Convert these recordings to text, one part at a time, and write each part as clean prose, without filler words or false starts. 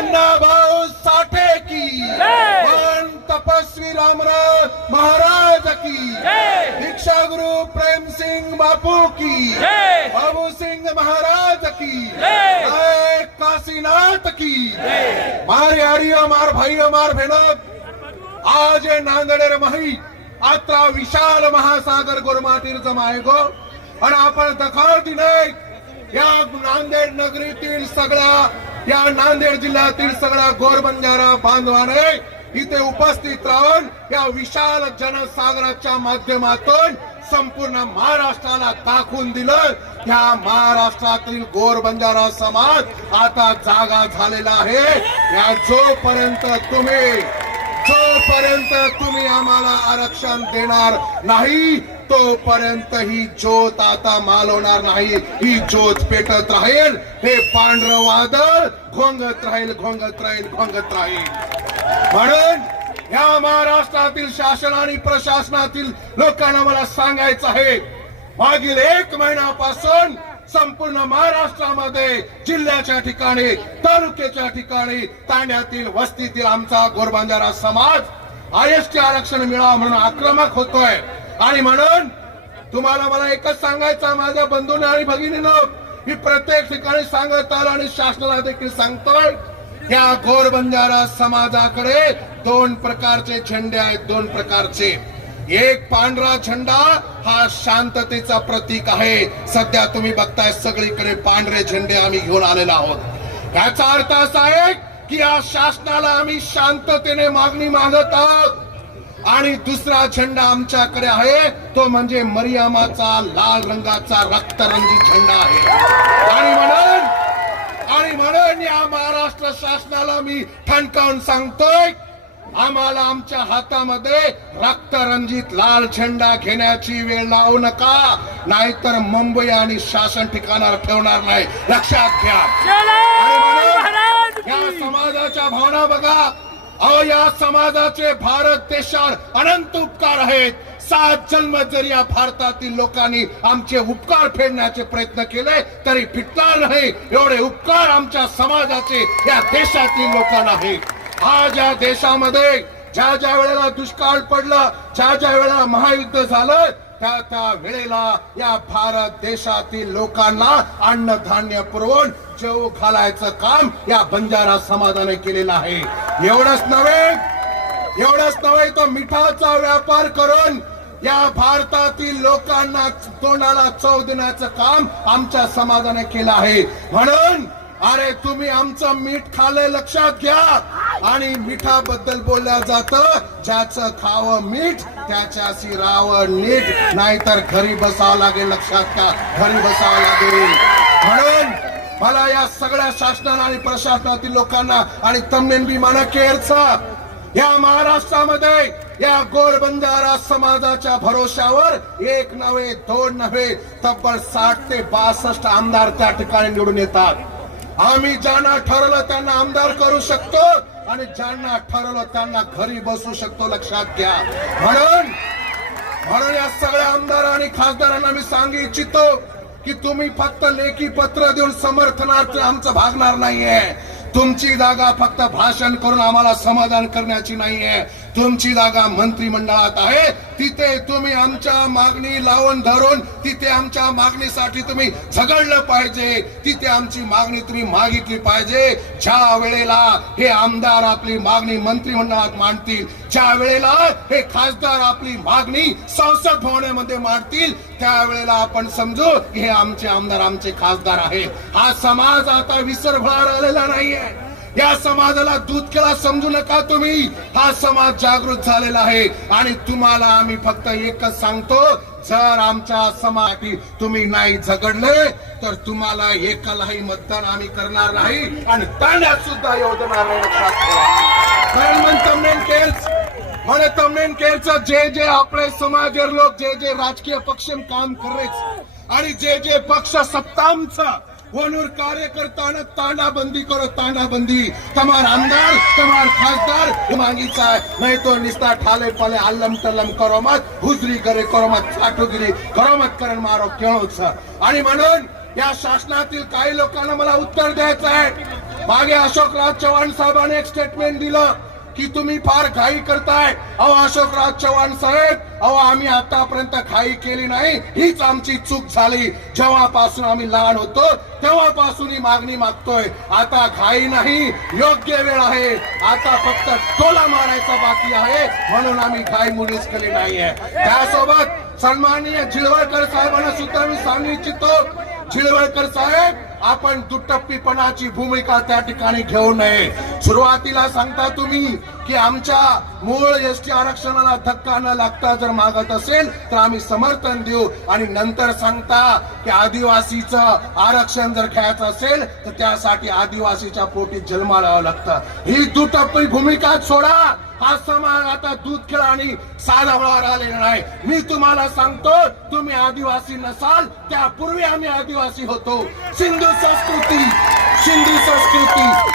अण्णाभाऊ साठे की वन तपस्वी रामराव महाराज की दीक्षा गुरु प्रेम सिंह बापू की बाबू सिंह महाराज की जय काशीनाथ की मारे हरिओ मार भाईओ मार बहनो आज नांदेड माही आता विशाल महासागर गोरमाटीचा मायगो आणि आपण दखल दिले या नांदेड नगरीतील सगळ्या या नांदेड जिल्ह्यातील सगळ्या गोरबंजारा बांधवाने इथे उपस्थित राहून या विशाल जनसागराच्या माध्यमातून संपूर्ण महाराष्ट्राला दाखवून दिलं या महाराष्ट्रातील गोरबंजारा समाज आता जागा झालेला आहे या जोपर्यंत तुम्ही आम्हाला आरक्षण देणार नाही तोपर्यंत ही ज्योत आता मालवणार नाही ही ज्योत पेटत राहील हे पांढरं वादळ घोंगत राहील म्हणून या महाराष्ट्रातील शासन आणि प्रशासनातील लोकांना मला सांगायचं आहे मागील 1 महिन्यापासून संपूर्ण महाराष्ट्रामध्ये जिल्ह्याच्या ठिकाणी तालुक्याच्या ठिकाणी तांड्यातील वस्तीतील आमचा गोरबंजारा समाज आयएसटी आरक्षण मिळावं म्हणून आक्रमक होतोय आणि म्हणून तुम्हाला मला एकच सांगायचं माझ्या बंधूंना आणि भगिनींनो मी प्रत्येक ठिकाणी सांगत आलो आणि शासनाला देखील सांगतोय या गोरबंजारा समाजाकडे 2 प्रकारचे झेंडे आहेत 2 प्रकारचे एक पांढरा झेंडा हा शांततेचा प्रतीक आहे सध्या तुम्ही बघताय सगळीकडे पांढरे झेंडे आम्ही घेऊन आलेलो आहोत याचा अर्थ असा आहे की या शासनाला आम्ही शांततेने मागणी मागत आहोत आणि दुसरा झेंडा आमच्याकडे आहे तो म्हणजे मरियमाचा लाल रंगाचा रक्तरंगी झेंडा आहे आणि म्हणून या महाराष्ट्र शासनाला मी ठणकावून सांगतोय आम्हाला आमच्या हातामध्ये रक्तरंजित लाल झेंडा घेण्याची वेळ लावू नका नाहीतर मुंबई आणि शासन ठिकाणावर ठेवणार नाही लक्षात घ्या या समाजाच्या भावना बघा अहो या समाजाचे भारत देशावर अनंत उपकार आहेत 7 जन्म जरी या भारतातील लोकांनी आमचे उपकार फेडण्याचे प्रयत्न केले तरी फिटणार नाही एवढे उपकार आमच्या समाजाचे या देशातील लोकांना आहेत आज या देशामध्ये ज्या वेळेला दुष्काळ पडला ज्या वेळेला महायुद्ध झालं त्या वेळेला या भारत देशातील लोकांना अन्नधान्य पुरवून जेवू घालायचं काम या बंजारा समाजाने केलेलं आहे एवढंच नव्हे तर मिठाचा व्यापार करून या भारतातील लोकांना तोंडाला चव देण्याचं काम आमच्या समाजाने केलं आहे म्हणून अरे तुम्ही आमचं मीठ खाल्लंय लक्षात घ्या आणि मिठाबद्दल बोललं जातं ज्याचं खावं मीठ त्याच्याशी राहावं नीट नाहीतर घरी बसावं लागेल लक्षात घ्या घरी बसावं लागेल म्हणून मला या सगळ्या शासनाला आणि प्रशासनातील लोकांना आणि तमनेन विमाना केअरचा या महाराष्ट्रामध्ये या गोरबंजारा समाजाच्या भरोशावर 1 नव्हे 2 नव्हे तब्बल 60 ते 62 आमदार त्या ठिकाणी निवडून येतात आम्ही ज्यांना ठरवलं त्यांना आमदार करू शकतो आणि ज्यांना ठरवलं त्यांना घरी बसू शकतो लक्षात घ्या म्हणून या सगळ्या आमदार आणि खासदारांना मी सांगू इच्छितो की तुम्ही फक्त लेखी पत्र देऊन समर्थनार्थ आमचं भागणार नाहीये तुमची जागा फक्त भाषण करून आम्हाला समाधान करण्याची नाहीये तुमची जागा मंत्रिमंडळात आहे तिथे तुम्ही आमच्या मागणी लावून धरून तिथे आमच्या मागणीसाठी तुम्ही झगडलं पाहिजे तिथे आमची मागणी तुम्ही मागितली पाहिजे ज्या वेळेला हे आमदार आपली मागणी मंत्रिमंडळात मांडतील ज्या वेळेला हे खासदार आपली मागणी संसद भवनामध्ये मांडतील त्यावेळेला आपण समजू की हे आमचे आमदार आमचे खासदार आहेत हा समाज आता विसरभर आलेला नाहीये या समाजाला दूध केला समजू नका तुम्ही हा समाज जागृत झालेला आहे आणि तुम्हाला आम्ही फक्त एकच सांगतो जर आमच्या समाजासाठी तुम्ही नाही झगडले तर तुम्हाला एकालाही मतदान आम्ही करणार नाही आणि तांड्यात सुद्धा येऊ देणार नाही लक्षात ठेवा कारण तमनेन केरचं जे आपले समाजेर लोक जे राजकीय पक्ष काम करायचे आणि जे पक्ष सत्तांचा वनूर कार्यकर्ताना तांडाबंदी करो तांडाबंदी तमार आमदार तमार खासदार मागीचा नाही तो निस्ता ठाले पाले अल्लम टल्लम करो मत हुजरी करो मत चाटुगिरी करो मत करण मारो केळोच आणि म्हणून या शासनातील काही लोकांना मला उत्तर द्यायचं आहे मागे अशोकराव चव्हाण साहेबांनी एक स्टेटमेंट दिलं की तुम्ही फार घाई करताय. अहो अशोकराव चव्हाण साहेब, अहो आम्ही आतापर्यंत घाई केली नाही, हीच आमची चूक झाली. जेव्हापासून आम्ही लहान होतो तेव्हापासून ही मागणी मागतोय. आता घाई नाही, योग्य वेळ आहे. आता फक्त टोला मारायचा बाकी आहे, म्हणून आम्ही घाई मुळीच केली नाहीये. त्यासोबत सन्माननीय झिळवळकर साहेबांना सुद्धा मी सांगू इच्छितो, झिळवळकर साहेब, आपण दुटप्पीपणाची भूमिका त्या ठिकाणी घेऊ नये. सुरुवातीला सांगता तुम्ही की आमच्या मूळ एसटी आरक्षणाला धक्का न लागता जर मागत असेल तर आम्ही समर्थन देऊ, आणि नंतर सांगता की आदिवासीचं आरक्षण जर घ्यायचं असेल तर त्यासाठी आदिवासीच्या पोटी जन्माला यावं लागतं. ही दुटप्पी भूमिका सोडा. हा समाज आता दूध खेळ आणि साधावळावर आलेला नाही. मी तुम्हाला सांगतो, तुम्ही आदिवासी नसाल त्यापूर्वी आम्ही आदिवासी होतो. सिंधू संस्कृती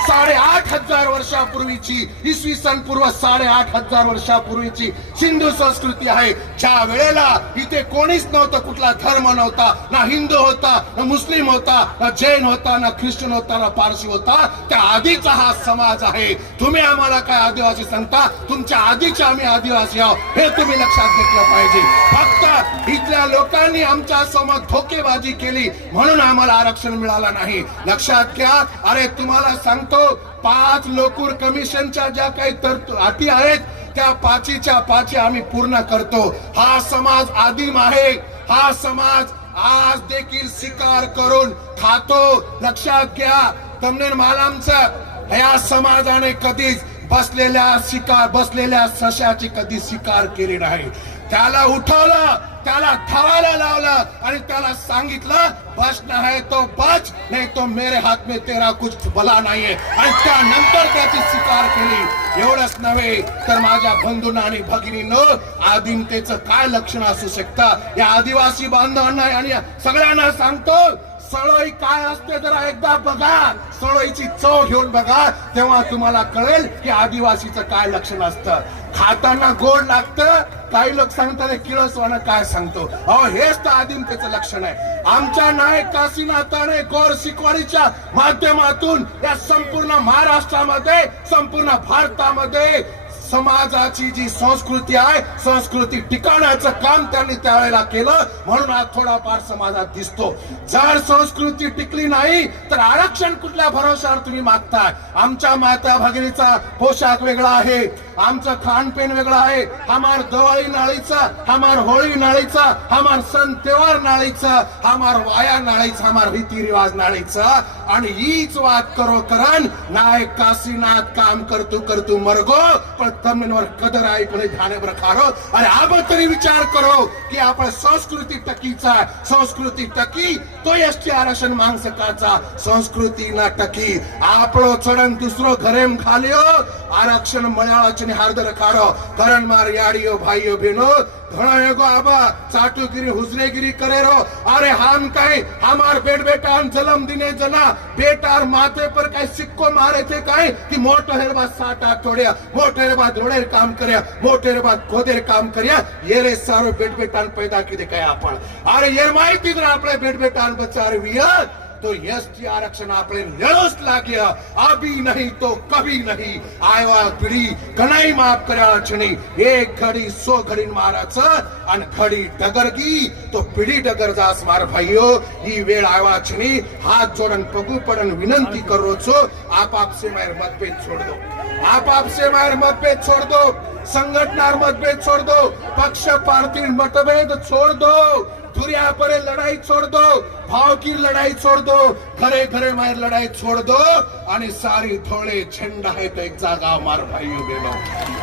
8,500 वर्षापूर्वीची, इसवी सन पूर्व 8,500 वर्षापूर्वीची सिंधू संस्कृती आहे. ज्या वेळेला इथे कोणीच नव्हतं, कुठला धर्म नव्हता, ना हिंदू होता, ना मुस्लिम होता, ना जैन होता, ना ख्रिश्चन होता, ना पारसी होता, त्या आधीचा हा समाज आहे. तुम्ही आम्हाला काय आदिवासी सांगता? तुमच्या आधीचे आम्ही आदिवासी आहोत, हे तुम्ही लक्षात घेतलं पाहिजे. फक्त इथल्या लोकांनी आमच्या समोर धोकेबाजी केली म्हणून आम्हाला आरक्षण मिळालं नाही. लक्षात घ्या. अरे तुम्हाला सांगतो, 5 लोकूर कमिशनच्या ज्या काही अटी आहेत त्या 5च्या 5 आम्ही पूर्ण करतो. हा समाज आदिम आहे. हा समाज आज देखील शिकार करून खातो. लक्षात घ्या. तमनेर मालमचं या समाजाने कधीच बसलेल्या सशाची कधी शिकार केली नाही. त्याला उठवलं, त्याला धावायला लावलं आणि त्याला सांगितलं बचना है तो बच, नाही तो मेरे हात में तेरा कुछ भला नाहीये, आणि त्यानंतर त्याची शिकार केली. एवढंच नव्हे तर माझ्या बंधूंना आणि भगिनींनो, आदिमतेचं काय लक्षण असू शकतं या आदिवासी बांधवांना आणि सगळ्यांना सांगतो, सळोई काय असते जरा एकदा बघा. सळोईची चव घेऊन बघा, तेव्हा तुम्हाला कळेल की आदिवासीचं काय लक्षण असतं. खाताना गोड लागतं, काही लोक सांगतात किळसवानं काय सांगतो. अहो हेच तर आदिमतेचं लक्षण आहे. आमच्या नायक काशीनाथाने गौर शिकवणीच्या माध्यमातून या संपूर्ण महाराष्ट्रामध्ये, संपूर्ण भारतामध्ये समाजाची जी संस्कृती आहे, संस्कृती टिकवण्याचं काम त्यांनी त्यावेळेला केलं, म्हणून आज थोडाफार समाजात दिसतो. जर संस्कृती टिकली नाही तर आरक्षण कुठल्या भरोशावर तुम्ही मागताय? आमच्या माता भगिनीचा पोशाख वेगळा आहे, आमचं खानपेन वेगळं आहे, हमार दिवाळी नाळीचा, हमार होळी नाळीचा, हमार सण त्योहार नाळीचा, हमार वाया नाळीचा, हमार रीती रिवाज नाळीचा. आणि हीच बात करो करण नायक काशीनाथ काम करतू मरगो, पण तमनेवर कदर आहे कोणी ध्याने रखारो. आणि आपण तरी विचार करो की आपण संस्कृती टकीचा, संस्कृती टकी तो एसटी आरक्षण मांग सकाचा. संस्कृती ना टकी आपलो चढन दुसरो घरेम खालियो, आरक्षण मळ्याळाचे हार्द रखारो. करण मार याडियो भाईयो बहनो, घणो एगो आबा चाटुगिरी हुजरेगिरी करे रो. अरे हम कहीं हमार बेटा जन्म दिने जना बेटार माथे पर कहीं सिक्को मारे थे कहीं कि मोटो हेर बाद 7 आठ तोड़िया, मोटे हेर बाद रोडेर काम करया, मोटे हेर बाद खोदेर काम करया. ये रे सारो बेटान पैदा किती काय आपण. अरे ये माहिती जर आपले बेटान बचारविया तो एसटी आरक्षण आपले लढोच लागे. अभी नहीं तो कभी नहीं. आयवा पिढी कनाई माफ करायची. एक घडी 100 घडी मारायचं आणि घडी डगरगी तो पिढी डगर जास मार भाईयो. ही वेळ आयवाची. हात जोडन पगू पडन विनंती करो छो, आपसे मायर मतभेद छोड़ दो. आपसे मायर मतभेद छोड़ दो, संघटनार मतभेद छोड़ दो, पक्ष पार्टी मतभेद छोड़ दो, दुरिया परे लड़ाई छोड़ दो, भाव की लड़ाई छोड़ दो, घरे घरे मार लड़ाई छोड़ दो, आणि सारी थोडे झेंडा आहे तो एक जागा मार भाईयो बहनो.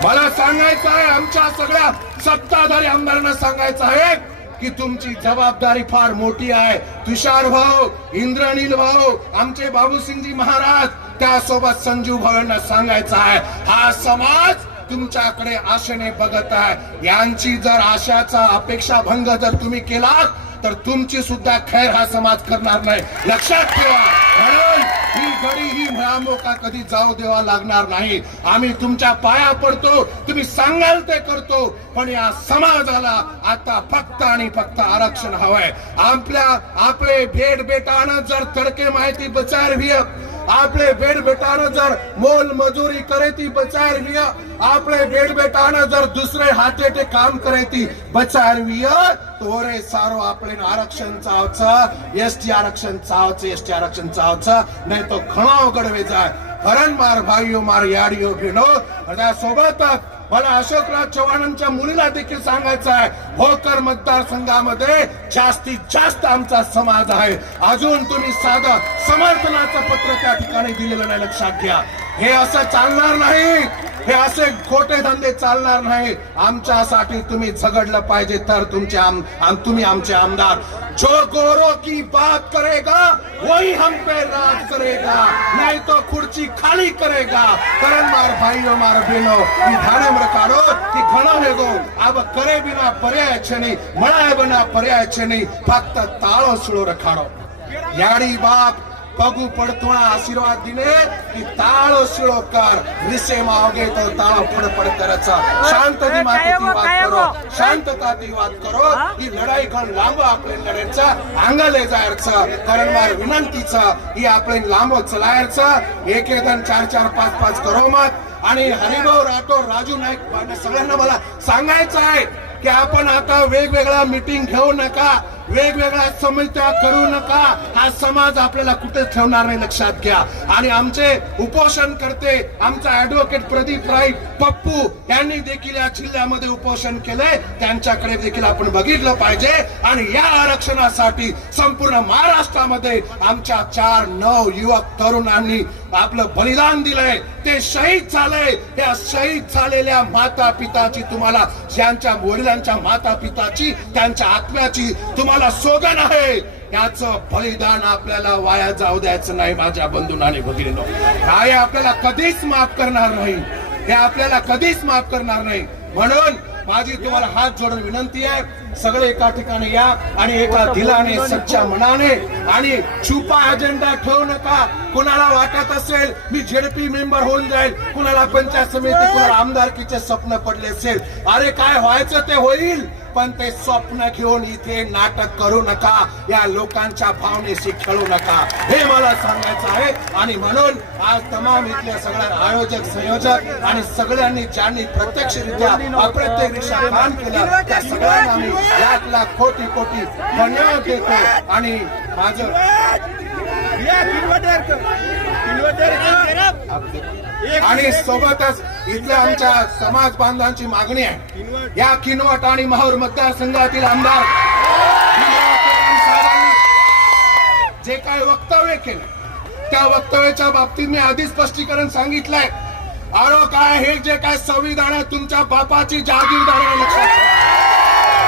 मला सांगायचं आहे, आमच्या सगळ्या सत्ताधारी आमदारांना सांगायचं आहे की तुमची जबाबदारी फार मोठी आहे. तुषार भाऊ, इंद्रनील भाऊ, आमचे बाबूसिंगजी महाराज, त्यासोबत संजू भाऊंना सांगायचं आहे, हा समाज तुमच्याकडे आशेने बघत आहे. यांची जर आशाचा अपेक्षा भंग जर तुम्ही केलात तर तुमची सुद्धा खैर हा समाज करणार नाही. लक्षात ठेवा. म्हणून ही घडी ही भयामोका कधी जाऊ देवा लागणार नाही. आम्ही तुमच्या पाया पडतो, तुम्ही सांगाल ते करतो, पण या समाजाला आता फक्त आणि फक्त आरक्षण हवंय. आपले बेटानं जर तडके माहिती बचारवी आपले बेड बेटानं जर मोल मजुरी करे ती बचार विय आपले बेड बेटानं जर दुसरे हातेटे काम करे ती बचार विय तोरे सारो आपले आरक्षण चावचं एसटी आरक्षण चावचं एसटी आरक्षण चावचं नाही तो घणो गडवे जाय हरण मार भाईयो मार याडियो भेनो सोबतच मला अशोकराव चव्हाणांच्या मुलीला देखील सांगायचं आहे भोकर मतदारसंघामध्ये जास्तीत जास्त आमचा समाज आहे अजून तुम्ही साधं समर्थनाचं पत्र त्या ठिकाणी दिलेलं नाही लक्षात घ्या हे असं चालणार नाही हे असे खोटे धंदे चालणार नाही आमच्यासाठी तुम्ही झगडलं पाहिजे तर तुम्ही आमचे आमदार जो गोरों की बात करेगा वही हम पे राज करेगा नहीं तो खुर्ची खाली करेगा करण मार भाईओ मार बहनो की धाने में काढो की घणो हेगो अब करे बिना पर्याय छे नहीं मळाय बिना पर्याय छे नहीं फक्त ताळो सुळो रखाडो याडी बाप पगू पडतोणा आशीर्वाद दिले की ताळो शिळो कर विषय मागे तो ताळो फडफड करायचा शांतती माती वाद करो शांतताती वाद करो ही लढाई घण लांब आपले लढायचं अंगाले जायचं कारण मार विनंतीचं ही आपले लांब चलायचं एक एक जण 4-4 5-5 करो मत आणि हरिभाऊ राठोड राजू नाईक सगळ्यांना मला सांगायचं आहे की आपण आता वेगवेगळ्या मीटिंग घेऊ नका वेगवेगळ्या समित्या करू नका हा समाज आपल्याला कुठे ठेवणार नाही लक्षात घ्या आणि आमचे उपोषण करते आमचा ऍडव्होकेट प्रदीप राय पप्पू यांनी देखील या जिल्ह्यामध्ये उपोषण केले त्यांच्याकडे देखील आपण बघितलं पाहिजे आणि या आरक्षणासाठी संपूर्ण महाराष्ट्रामध्ये आमच्या 4-9 युवक तरुणांनी आपलं बलिदान दिलंय ते शहीद झाले त्या शहीद झालेल्या माता पिताची तुम्हाला ज्यांच्या वडिलांच्या माता पिताची त्यांच्या आत्म्याची तुम्हाला सोगन आहे याचं बलिदान आपल्याला वाया जाऊ द्यायचं नाही माझ्या बंधूंनो आणि भगिनींनो काय आपल्याला कधीच माफ करणार नाही हे आपल्याला कधीच माफ करणार नाही म्हणून माझी तुम्हाला हात जोडून विनंती आहे सगळे एका ठिकाणी या आणि एका दिलाने सच्च्या मनाने आणि छुपा अजेंडा ठेवू नका कुणाला वाटत असेल मी जेडपी मेंबर होऊन जाईल कुणाला पंचायत समिती कुणाला आमदारकीचे स्वप्न पडले असेल अरे काय व्हायचं ते होईल पण ते स्वप्न घेऊन इथे नाटक करू नका या लोकांच्या भावनेशी खेळू नका हे मला सांगायचं आहे आणि म्हणून आज तमाम इथल्या सगळ्या आयोजक संयोजक आणि सगळ्यांनी ज्यांनी प्रत्यक्षरित्या अप्रत्यक्षरित्या काम केलं त्या सगळ्यांना मी लाख कोटी धन्यवाद देतो आणि माझं आणि सोबतच इथल्या आमच्या समाज बांधवांची मागणी आहे या किनवट आणि माहूर मतदारसंघातील आमदार साहेबांनी जे काही वक्तव्य केलं त्या वक्तव्याच्या बाबतीत मी आधी स्पष्टीकरण सांगितलंय अरे काय हे जे काय संविधान आहे तुमच्या बापाची जागीरदारी आहे लक्षात घ्या.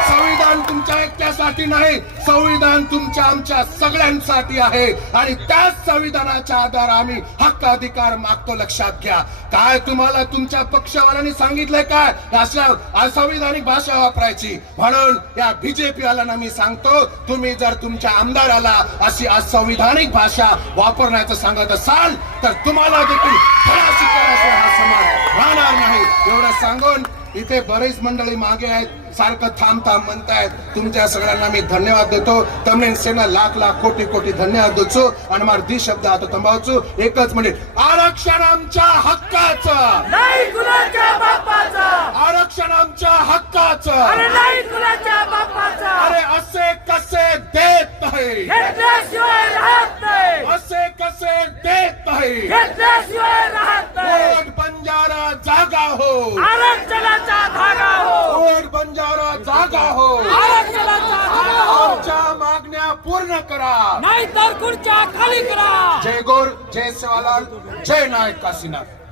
संविधान तुमच्या एकट्यासाठी नाही संविधान तुमच्या आमच्या सगळ्यांसाठी आहे आणि त्याच संविधानाच्या आधारे आम्ही हक्क अधिकार मागतो लक्षात घ्या काय तुम्हाला तुमच्या पक्षवाल्यांनी सांगितलंय काय अशा असंविधानिक भाषा वापरायची म्हणून या बीजेपी वाल्यांना मी सांगतो तुम्ही जर तुमच्या आमदाराला अशी असंविधानिक भाषा वापरण्याचं सांगत असाल तर तुम्हाला देखील धडा शिकवण्याशिवाय हा समाज राहणार नाही एवढं सांगून इथे बरेच मंडळी मागे आहेत सारखं थांब म्हणतायत तुमच्या सगळ्यांना मी धन्यवाद देतो तमने सेना लाख कोटी धन्यवाद देतो आणि मार दी शब्द आता तंबावचो एकच मिनिट आरक्षण आमच्या हक्काचं नाही कुणाच्या बापाचं आरक्षण आमच्या हक्काचं अरे नाही कुणाच्या बापाचं अरे असे कसे देत नाही घेतल्याशिवाय राहत नाही असे कसे देत नाही घेतल्याशिवाय राहत नाही कोण बंजारा जागा हो आरक्षणाचा धागा हो कोण बंजारा जागा हो आरक्षणाचा धागा हो आमच्या मागण्या पूर्ण करा नाही तर खुर्च्या खाली करा जय गौर जय सेवालाल जय नायक काशीनाथ